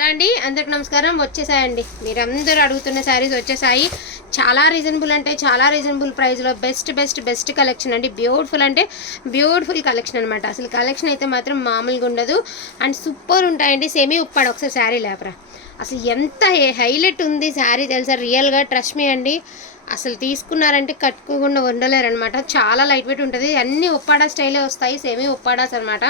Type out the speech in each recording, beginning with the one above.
అండి అందరికి నమస్కారం. వచ్చేసాయండి. మీరందరూ అడుగుతున్న శారీస్ వచ్చేసాయి. చాలా రీజనబుల్ అంటే చాలా రీజనబుల్ ప్రైస్లో బెస్ట్ బెస్ట్ బెస్ట్ కలెక్షన్ అండి. బ్యూటిఫుల్ అంటే బ్యూటిఫుల్ కలెక్షన్ అనమాట అసలు కలెక్షన్ అయితే మాత్రం మామూలుగా ఉండదు. అండ్ సూపర్ ఉంటాయండి. సెమీ ఉప్పాడు ఒకసారి శారీ లేపరా. అసలు ఎంత హైలైట్ ఉంది శారీ తెలుసా? రియల్గా ట్రస్ట్ మీ అండి. అసలు తీసుకున్నారంటే కట్టుకోకుండా ఉండలేరనమాట చాలా లైట్ వెయిట్ ఉంటుంది. అన్ని ఉప్పాడా స్టైలే వస్తాయి. సేమీ ఉప్పాడాస్ అనమాట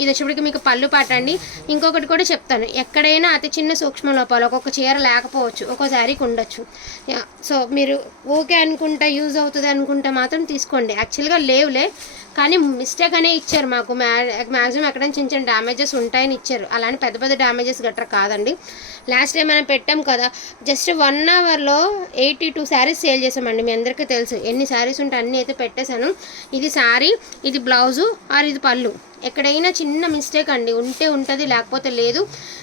ఇది వచ్చేప్పటికి మీకు పళ్ళు పాట అండి. ఇంకొకటి కూడా చెప్తాను. ఎక్కడైనా అతి చిన్న సూక్ష్మ లోపాలు ఒక్కొక్క చీర లేకపోవచ్చు ఒక్కో శారీకి ఉండొచ్చు. సో మీరు ఓకే అనుకుంటా యూజ్ అవుతుంది అనుకుంటే మాత్రం తీసుకోండి. యాక్చువల్గా లేవులే. కానీ మిస్టేక్ అనే ఇచ్చారు మాకు. మ్యాక్సిమం ఎక్కడ చిన్న చిన్న డ్యామేజెస్ ఉంటాయని ఇచ్చారు. అలానే పెద్ద పెద్ద డ్యామేజెస్ గట్రా కాదండి. లాస్ట్ టైం మనం పెట్టాం కదా జస్ట్ వన్ అవర్లో ఎయిటీ టూ శారీస్ సేల్ చేసామండి. మీ అందరికీ తెలుసు. ఎన్ని శారీస్ ఉంటే అన్నీ అయితే పెట్టేశాను. ఇది శారీ ఇది బ్లౌజు ఆర్ ఇది పళ్ళు. ఎక్కడైనా చిన్న మిస్టేక్ అండి. ఉంటే ఉంటుంది లేకపోతే లేదు.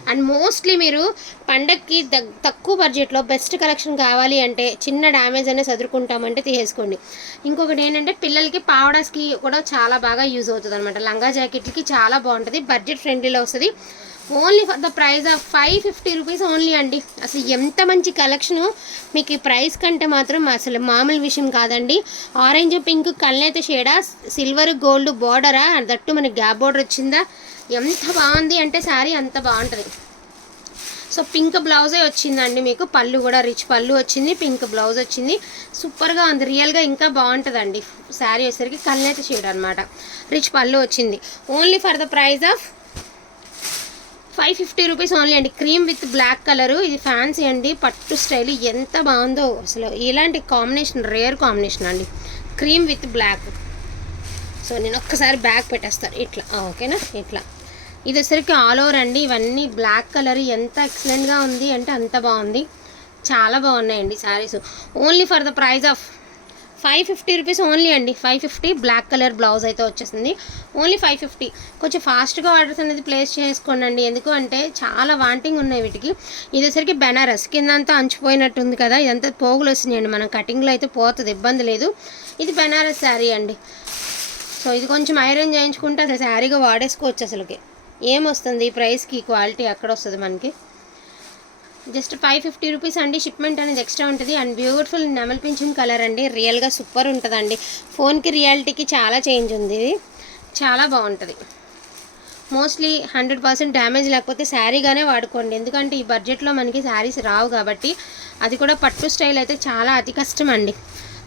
అండ్ మోస్ట్లీ మీరు పండక్కి దగ్ తక్కువ బడ్జెట్లో బెస్ట్ కలెక్షన్ కావాలి అంటే చిన్న డ్యామేజ్ అనేది చదువుకుంటామంటే తీసేసుకోండి. ఇంకొకటి ఏంటంటే పిల్లలకి పావడాస్కి కూడా చాలా బాగా యూజ్ అవుతుంది అనమాట లంగా జాకెట్లకి చాలా బాగుంటుంది. బడ్జెట్ ఫ్రెండ్లీలో వస్తుంది. Only for the price of five fifty rupees only అండి. అసలు ఎంత మంచి కలెక్షను మీకు ఈ ప్రైస్ కంటే మాత్రం అసలు మామూలు విషయం కాదండి. ఆరెంజ్ పింక్ కల్నేత షేడా సిల్వర్ గోల్డ్ బార్డరా దట్టు మనకి గ్యాప్ బార్డర్ వచ్చిందా? ఎంత బాగుంది అంటే శారీ అంత బాగుంటుంది. సో పింక్ బ్లౌజే వచ్చిందండి మీకు. పళ్ళు కూడా రిచ్ పళ్ళు వచ్చింది పింక్ బ్లౌజ్ వచ్చింది. సూపర్గా ఉంది. రియల్గా ఇంకా బాగుంటుందండి. శారీ వచ్చేసరికి కల్నేత షేడ్ అనమాట రిచ్ పళ్ళు వచ్చింది. Only for the price of five fifty rupees only అండి. Cream with black colour. ఇది ఫ్యాన్సీ అండి. పట్టు స్టైల్ ఎంత బాగుందో. అసలు ఇలాంటి కాంబినేషన్ రేర్ కాంబినేషన్ అండి. Cream with black. సో నేను ఒక్కసారి బ్యాగ్ పెట్టేస్తాను ఇట్లా. ఓకేనా? ఇట్లా. ఇది వచ్చరికి ఆల్ ఓవర్ అండి. ఇవన్నీ బ్లాక్ కలర్. ఎంత ఎక్సలెంట్గా ఉంది అంటే అంత బాగుంది. చాలా బాగున్నాయండి saris only for the price of five fifty rupees only అండి. Five fifty black colour blouse అయితే వచ్చేసింది. Only five fifty. కొంచెం ఫాస్ట్గా ఆర్డర్స్ అనేది ప్లేస్ చేసుకోండి ఎందుకు అంటే చాలా వాంటింగ్ ఉన్నాయి వీటికి. ఇది వచ్చరికి బెనారస్. కిందంతా అంచిపోయినట్టుంది కదా. ఇదంతా పోగులు వస్తున్నాయండి. మనం కటింగ్లో అయితే పోతుంది. ఇబ్బంది లేదు. ఇది బెనారస్ శారీ అండి. సో ఇది కొంచెం ఐరన్ చేయించుకుంటే అసలు శారీగా వాడేసుకోవచ్చు అసలుకి. ఏమొస్తుంది? ఈ ప్రైస్కి క్వాలిటీ ఎక్కడ వస్తుంది మనకి? జస్ట్ ఫైవ్ ఫిఫ్టీ రూపీస్ అండి. షిప్మెంట్ అనేది ఎక్స్ట్రా ఉంటుంది. అండ్ బ్యూటిఫుల్ నెమల్ పింఛన్ కలర్ అండి. రియల్గా సూపర్ ఉంటుందండి. ఫోన్కి రియాలిటీకి చాలా చేంజ్ ఉంది. ఇది చాలా బాగుంటుంది. మోస్ట్లీ హండ్రెడ్ పర్సెంట్ డ్యామేజ్ లేకపోతే శారీగానే వాడుకోండి. ఎందుకంటే ఈ బడ్జెట్లో మనకి శారీస్ రావు కాబట్టి అది కూడా పట్టు స్టైల్ అయితే చాలా అతి కష్టం అండి.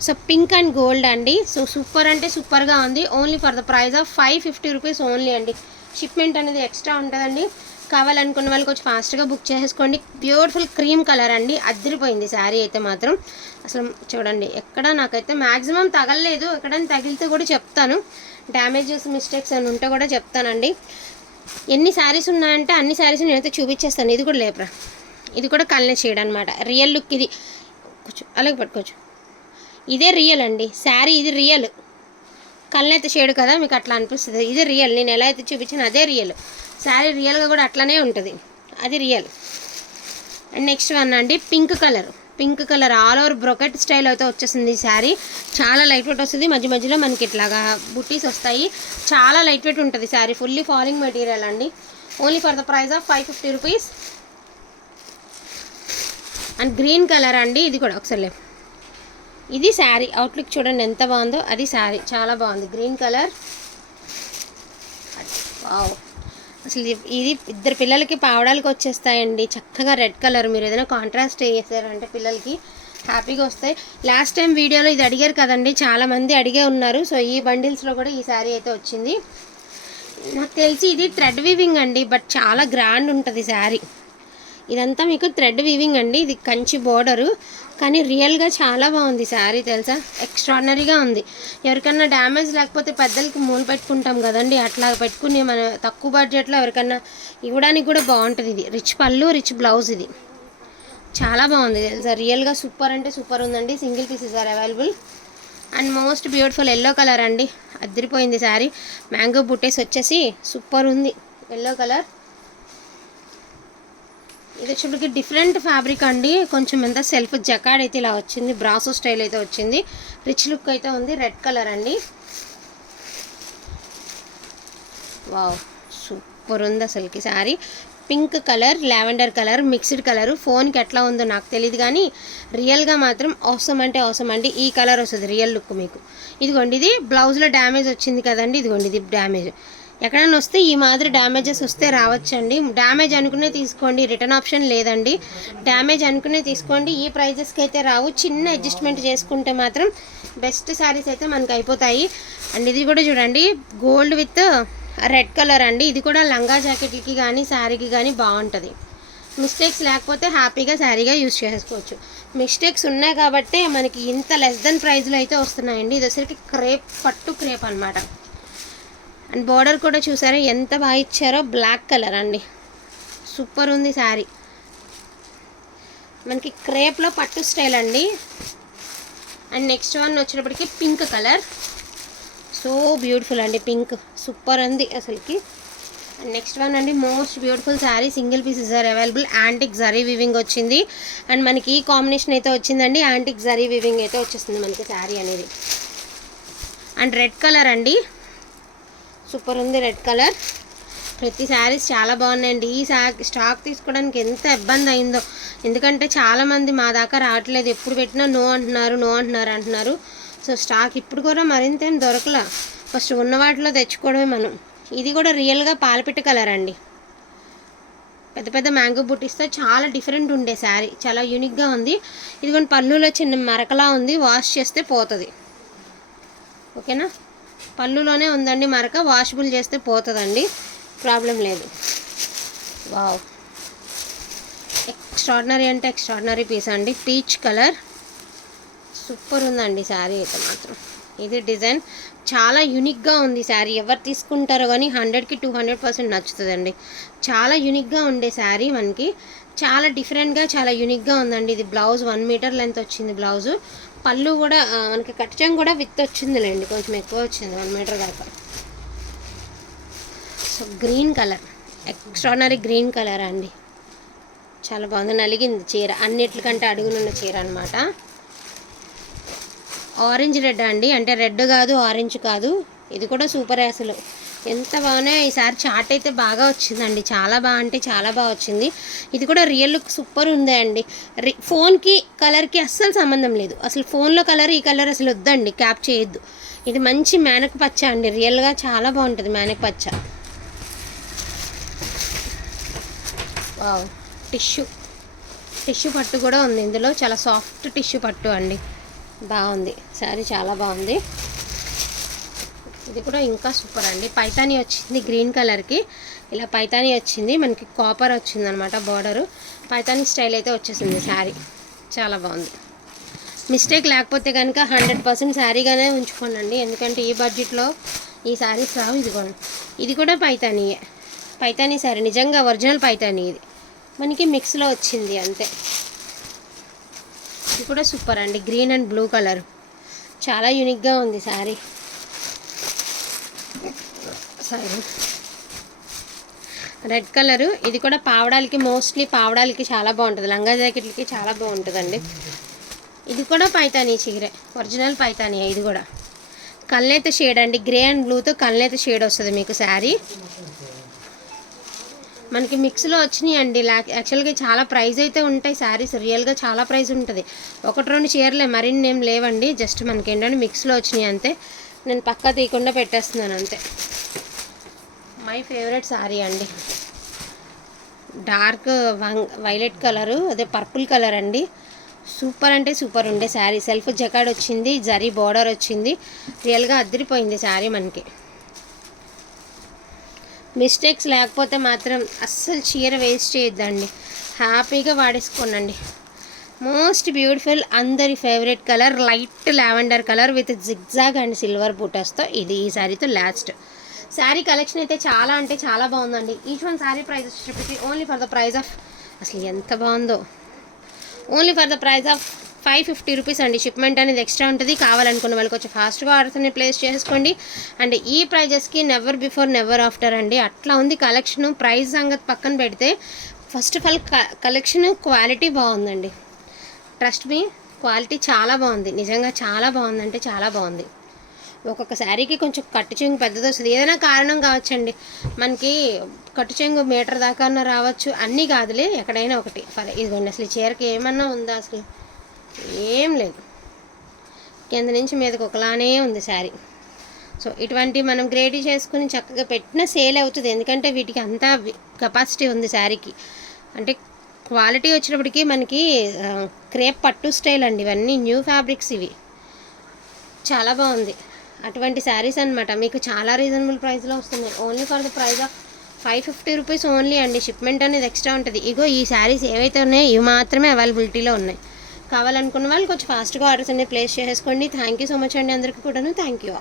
సో పింక్ అండ్ గోల్డ్ అండి. సో సూపర్ అంటే సూపర్గా ఉంది. Only for the price of five fifty rupees only అండి. షిప్మెంట్ అనేది ఎక్స్ట్రా ఉంటుందండి. కావాలనుకున్న వాళ్ళు కొంచెం ఫాస్ట్గా బుక్ చేసుకోండి బ్యూటిఫుల్ క్రీమ్ కలర్ అండి. అద్దరిపోయింది శారీ అయితే మాత్రం. అసలు చూడండి ఎక్కడ నాకైతే మ్యాక్సిమం తగలలేదు. ఎక్కడైనా తగిలితే కూడా చెప్తాను. డ్యామేజెస్ మిస్టేక్స్ అని ఉంటే కూడా చెప్తానండి. ఎన్ని శారీస్ ఉన్నాయంటే అన్ని శారీస్ నేనైతే చూపించేస్తాను. ఇది కూడా లేపరా. ఇది కూడా కళ్ళనే షేడ్ అనమాట రియల్ లుక్ ఇది. కొంచెం అలాగే పట్టుకోవచ్చు. ఇదే రియల్ అండి. శారీ ఇది రియల్ కళ్ళైతే షేడ్ కదా మీకు అట్లా అనిపిస్తుంది. ఇది రియల్ నేను ఎలా అయితే చూపించాను అదే రియల్ శారీ రియల్గా కూడా అట్లానే ఉంటుంది. అది రియల్ అండ్ నెక్స్ట్ వన్ అండి pink colour pink colour all over brocade style అయితే వచ్చేసింది ఈ శారీ చాలా లైట్ వెయిట్ వస్తుంది. మధ్య మధ్యలో మనకి ఇట్లాగా బుట్టీస్ వస్తాయి. చాలా లైట్ వెయిట్ ఉంటుంది శారీ ఫుల్లీ ఫాలింగ్ మెటీరియల్ అండి. Only for the price of five fifty rupees and green colour అండి ఇది కూడా ఒకసారి ఇది శారీ. అవుట్లుక్ చూడండి ఎంత బాగుందో. అది శారీ. చాలా బాగుంది. గ్రీన్ కలర్ వావ్ అసలు ఇది- ఇద్దరు పిల్లలకి పావడాలకి వచ్చేస్తాయండి. చక్కగా రెడ్ కలర్ మీరు ఏదైనా కాంట్రాస్ట్ చేసారంటే పిల్లలకి హ్యాపీగా వస్తాయి. లాస్ట్ టైం వీడియోలో ఇది అడిగారు కదండి. చాలామంది అడిగే ఉన్నారు. సో ఈ బండిల్స్లో కూడా ఈ శారీ అయితే వచ్చింది. నాకు తెలిసి ఇది థ్రెడ్ వీవింగ్ అండి. బట్ చాలా గ్రాండ్ ఉంటుంది శారీ. ఇదంతా మీకు థ్రెడ్ వీవింగ్ అండి. ఇది కంచి బోర్డరు కానీ రియల్గా చాలా బాగుంది శారీ తెలుసా? ఎక్స్ట్రాడినరీగా ఉంది. ఎవరికన్నా డ్యామేజ్ లేకపోతే పెద్దలకి మూలు పెట్టుకుంటాం కదండి. అట్లా పెట్టుకుని మన తక్కువ బడ్జెట్లో ఎవరికన్నా ఇవ్వడానికి కూడా బాగుంటుంది ఇది. రిచ్ పళ్ళు రిచ్ బ్లౌజ్ ఇది. చాలా బాగుంది తెలుసా? రియల్గా సూపర్ అంటే సూపర్ ఉందండి. Single pieces are available. And most beautiful yellow colour అండి. అద్దరిపోయింది శారీ. మ్యాంగో బుట్టేస్ వచ్చేసి సూపర్ ఉంది. Yellow colour. ఇది వచ్చేప్పటికి డిఫరెంట్ ఫ్యాబ్రిక్ అండి. కొంచెం ఎంత సెల్ఫ్ జకాడ్ అయితే ఇలా వచ్చింది. బ్రాసో స్టైల్ అయితే వచ్చింది. రిచ్ లుక్ అయితే ఉంది. రెడ్ కలర్ అండి. వావ్ సూపర్ ఉంది అసలుకి sari. Pink colour lavender colour mixed colour ఫోన్కి ఎట్లా ఉందో నాకు తెలియదు కానీ రియల్గా మాత్రం అవసరం అంటే అవసరం అండి. ఈ కలర్ వస్తుంది రియల్ లుక్ మీకు. ఇదిగోండి ఇది బ్లౌజ్లో డ్యామేజ్ వచ్చింది కదండి. ఇదిగోండి ఇది డ్యామేజ్ ఎక్కడైనా వస్తే ఈ మాదిరి డ్యామేజెస్ వస్తే రావచ్చండి. డ్యామేజ్ అనుకునే తీసుకోండి. రిటర్న్ ఆప్షన్ లేదండి. డ్యామేజ్ అనుకునే తీసుకోండి. ఈ ప్రైజెస్కి అయితే రావు. చిన్న అడ్జస్ట్మెంట్ చేసుకుంటే మాత్రం బెస్ట్ శారీస్ అయితే మనకు అయిపోతాయి. అండ్ ఇది కూడా చూడండి. గోల్డ్ విత్ రెడ్ కలర్ అండి. ఇది కూడా లంగా జాకెట్కి కానీ శారీకి కానీ బాగుంటుంది. మిస్టేక్స్ లేకపోతే హ్యాపీగా శారీగా యూస్ చేసుకోవచ్చు. మిస్టేక్స్ ఉన్నాయి కాబట్టి మనకి ఇంత లెస్ దెన్ ప్రైస్లో అయితే వస్తున్నాయండి. ఇది వచ్చరికి క్రేప్ పట్టు క్రేప్ అనమాట అండ్ బార్డర్ కూడా చూసారా? ఎంత బాగా ఇచ్చారో? బ్లాక్ కలర్ అండి. సూపర్ ఉంది శారీ మనకి క్రేప్లో పట్టు స్టైల్ అండి. అండ్ నెక్స్ట్ వన్ వచ్చేటప్పటికి పింక్ కలర్. సో బ్యూటిఫుల్ అండి పింక్. సూపర్ ఉంది అసలుకి. అండ్ నెక్స్ట్ వన్ అండి most beautiful sari single pieces are available. Antique zari weaving వచ్చింది. అండ్ మనకి ఈ కాంబినేషన్ అయితే వచ్చిందండి. యాంటిక్ జరీ వివింగ్ అయితే వచ్చేస్తుంది మనకి శారీ అనేది. అండ్ రెడ్ కలర్ అండి. సూపర్ ఉంది రెడ్ కలర్. ప్రతి శారీస్ చాలా బాగున్నాయండి. ఈ స్టాక్ తీసుకోవడానికి ఎంత ఇబ్బంది అయిందో. ఎందుకంటే చాలామంది మా దాకా రావట్లేదు. ఎప్పుడు పెట్టినా నో అంటున్నారు నో అంటున్నారు అంటున్నారు. సో స్టాక్ ఇప్పుడు కూడా మరింత ఏం దొరకలా. ఫస్ట్ ఉన్న వాటిలో తెచ్చుకోవడమే మనం. ఇది కూడా రియల్గా పాలపిట్ట కలర్ అండి. పెద్ద పెద్ద మ్యాంగో బుట్టిస్తో చాలా డిఫరెంట్ ఉండే శారీ. చాలా యూనిక్గా ఉంది. ఇదిగోండి పళ్ళులో చిన్న మరకలా ఉంది. వాష్ చేస్తే పోతుంది. ఓకేనా? పళ్ళులోనే ఉందండి మరక. వాషబుల్ చేస్తే పోతుందండి. ప్రాబ్లం లేదు. వావ్ ఎక్స్ట్రాడినరీ అంటే ఎక్స్ట్రాడినరీ పీస్ అండి. పీచ్ కలర్ సూపర్ ఉందండి శారీ అయితే మాత్రం. ఇది డిజైన్ చాలా యూనిక్గా ఉంది శారీ. ఎవరు తీసుకుంటారో కానీ హండ్రెడ్కి టూ హండ్రెడ్ పర్సెంట్ నచ్చుతుందండి. చాలా యూనిక్గా ఉండే శారీ మనకి. చాలా డిఫరెంట్గా చాలా యూనిక్గా ఉందండి. ఇది బ్లౌజ్ వన్ మీటర్ లెంత్ వచ్చింది బ్లౌజు పళ్ళు కూడా మనకి కచ్చం కూడా విత్ వచ్చిందిలేండి. కొంచెం ఎక్కువ వచ్చింది వన్ మీటర్ దాకా. So green colour extraordinary green colour అండి. చాలా బాగుంది. నలిగింది చీర. అన్నిటికంటే అడుగునున్న చీర అనమాట ఆరెంజ్ రెడ్ అండి. అంటే రెడ్ కాదు ఆరెంజ్ కాదు. ఇది కూడా సూపర్ అసలు. ఎంత బాగున్నాయి ఈసారి చాట్ అయితే బాగా వచ్చిందండి. చాలా బాగా అంటే చాలా బాగా వచ్చింది. ఇది కూడా రియల్ లుక్ సూపర్ ఉందే అండి. రి ఫోన్కి కలర్కి అస్సలు సంబంధం లేదు. అసలు ఫోన్లో కలర్ ఈ కలర్ అసలు వద్దండి. క్యాప్ చేయొద్దు. ఇది మంచి మేనక పచ్చ అండి. రియల్గా చాలా బాగుంటుంది మేనక పచ్చ. వావ్. టిష్యూ. టిష్యూ పట్టు కూడా ఉంది. ఇందులో చాలా సాఫ్ట్ టిష్యూ పట్టు అండి. బాగుంది. శారీ చాలా బాగుంది. ఇది కూడా ఇంకా సూపర్ అండి. పైతాని వచ్చింది గ్రీన్ కలర్కి. ఇలా పైతాని వచ్చింది. మనకి కాపర్ వచ్చింది అనమాట బార్డరు. పైతాని స్టైల్ అయితే వచ్చేసింది శారీ. చాలా బాగుంది. మిస్టేక్ లేకపోతే కనుక హండ్రెడ్ పర్సెంట్ శారీగానే ఉంచుకోనండి. ఎందుకంటే ఈ బడ్జెట్లో ఈ శారీస్ రావు ఇదిగోండి. ఇది కూడా పైతానీయే. పైతానీ శారీ. నిజంగా ఒరిజినల్ పైతానీ ఇది. మనకి మిక్స్లో వచ్చింది అంతే. ఇది కూడా సూపర్ అండి. Green and blue colour. చాలా యూనిక్గా ఉంది శారీ. సారీ. Red colour. ఇది కూడా పావడాలకి మోస్ట్లీ పావడాలకి చాలా బాగుంటుంది. లంగా జాకెట్లకి చాలా బాగుంటుందండి. ఇది కూడా పైతానీ చీరే. ఒరిజినల్ పైతానీ ఇది కూడా. కల్నేత షేడ్ అండి. గ్రే అండ్ బ్లూతో కల్నేత షేడ్ వస్తుంది మీకు శారీ మనకి మిక్స్లో వచ్చినాయి అండి యాక్చువల్గా చాలా ప్రైస్ అయితే ఉంటాయి శారీస్ రియల్గా చాలా ప్రైస్ ఉంటుంది. ఒకటి రెండు చీరలే. మరిన్ని ఏం లేవండి. జస్ట్ మనకి ఏంటంటే మిక్స్లో వచ్చినాయి అంతే. నేను పక్క తీయకుండా పెట్టేస్తున్నాను అంతే. మై ఫేవరెట్ శారీ అండి. డార్క్ వంగ్ వైలెట్ కలరు అదే పర్పుల్ కలర్ అండి. సూపర్ అంటే సూపర్ ఉండే శారీ సెల్ఫ్ జకాడ్ వచ్చింది జరీ బార్డర్ వచ్చింది. రియల్గా అద్దరిపోయింది శారీ మనకి. మిస్టేక్స్ లేకపోతే మాత్రం అస్సలు చీర వేస్ట్ చేయొద్దండి. హ్యాపీగా వాడేసుకోనండి. మోస్ట్ బ్యూటిఫుల్ అందరి favourite colour. Light lavender colour with zigzag and silver బూటస్తో ఇది ఈ శారీతో లాస్ట్. శారీ కలెక్షన్ అయితే చాలా అంటే చాలా బాగుందండి. ఈచ్ వన్ శారీ ప్రైస్ వచ్చేటప్పటికి only for the price of అసలు ఎంత బాగుందో. Only for the price of five fifty rupees అండి. షిప్మెంట్ అనేది ఎక్స్ట్రా ఉంటుంది. కావాలనుకున్న వాళ్ళకి వచ్చి ఫాస్ట్గా ఆర్డర్స్ ప్లేస్ చేసుకోండి. అండ్ ఈ ప్రైజెస్కి నెవర్ బిఫోర్ నెవర్ ఆఫ్టర్ అండి. అట్లా ఉంది కలెక్షన్. ప్రైస్ సంగతి పక్కన పెడితే first of all collection quality బాగుందండి. ట్రస్ట్ మీ క్వాలిటీ చాలా బాగుంది. నిజంగా చాలా బాగుందంటే చాలా బాగుంది. ఒక్కొక్క శారీకి కొంచెం కట్టు చెంగు పెద్దది వస్తుంది. ఏదైనా కారణం కావచ్చండి. మనకి కట్టు చెంగు మీటర్ దాకా అన్న రావచ్చు. అన్నీ కాదులే ఎక్కడైనా ఒకటి. ఫర్ ఇదిగోండి అసలు ఈ చీరకి ఏమన్నా ఉందా అసలు? ఏం లేదు. కింద నుంచి మీదకి ఒకలానే ఉంది శారీ. సో ఇటువంటి మనం గ్రేడీ చేసుకుని చక్కగా పెట్టిన సేల్ అవుతుంది. ఎందుకంటే వీటికి అంతా కెపాసిటీ ఉంది శారీకి. అంటే క్వాలిటీ వచ్చినప్పటికీ మనకి క్రేప్ పట్టు స్టైల్ అండి. ఇవన్నీ న్యూ ఫ్యాబ్రిక్స్ ఇవి. చాలా బాగుంది. అటువంటి శారీస్ అనమాట మీకు చాలా రీజనబుల్ ప్రైస్లో వస్తున్నాయి. Only for the price of five fifty rupees only అండి. షిప్మెంట్ అనేది ఎక్స్ట్రా ఉంటుంది. ఇగో ఈ శారీస్ ఏవైతే ఉన్నాయో ఇవి మాత్రమే అవైలబిలిటీలో ఉన్నాయి. కావాలనుకున్న వాళ్ళు కొంచెం ఫాస్ట్గా ఆర్డర్స్ అన్ని ప్లేస్ చేసుకోండి థ్యాంక్ యూ సో మచ్ అండి అందరికీ కూడాను. Thank you